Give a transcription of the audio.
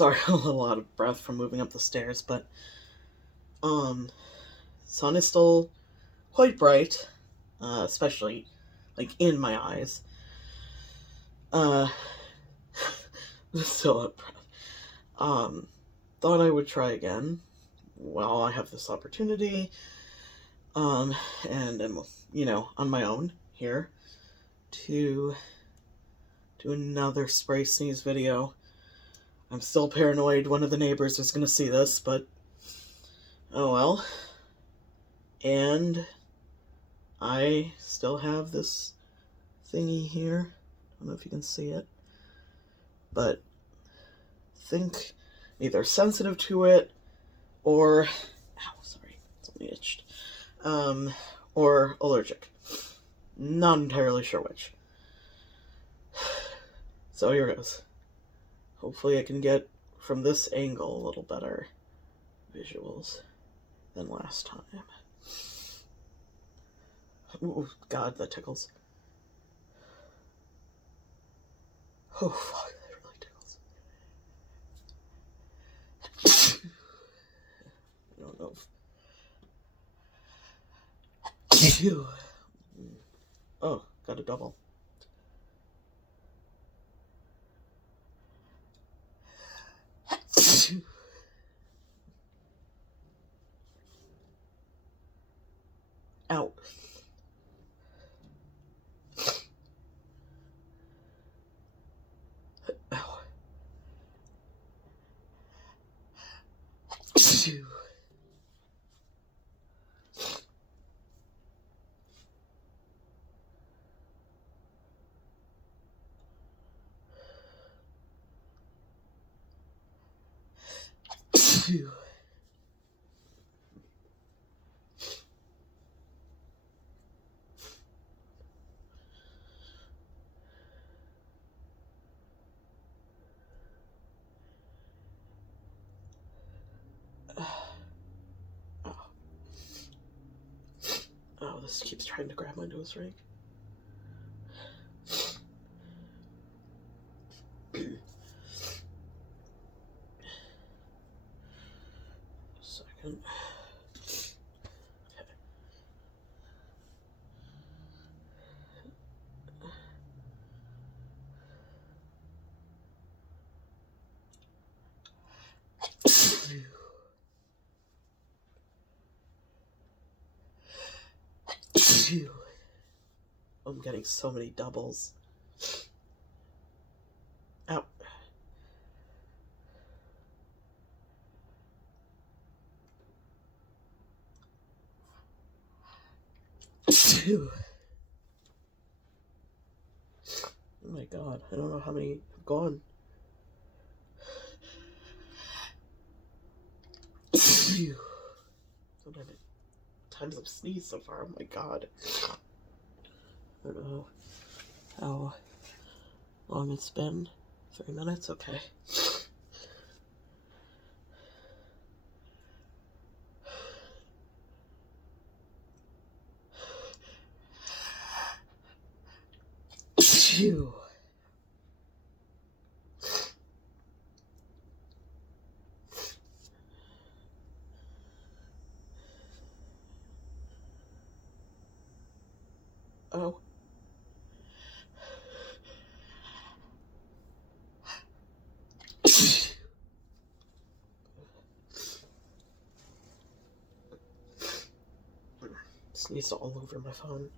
Sorry, I'm a little out of breath from moving up the stairs, but sun is still quite bright, especially like in my eyes. Still out of breath. Thought I would try again while I have this opportunity. And I'm, on my own here to do another spray sneeze video. I'm still paranoid one of the neighbors is going to see this, but oh well. And I still have this thingy here. I don't know if you can see it, but think either sensitive to it or, it's only itched, or allergic. Not entirely sure which. So here goes. Hopefully I can get from this angle a little better visuals than last time. Oh god, that tickles. Oh fuck, that really tickles. I don't know if... Oh, got a double. Ow. Ow. Oh, this keeps trying to grab my nose ring. Second. I'm getting so many doubles. Ow. Oh my god, I don't know how many have gone. So many times I've sneezed so far, oh my god. I don't know how long it's been. 3 minutes? Okay. Phew. Oh. Sneezed all over my phone.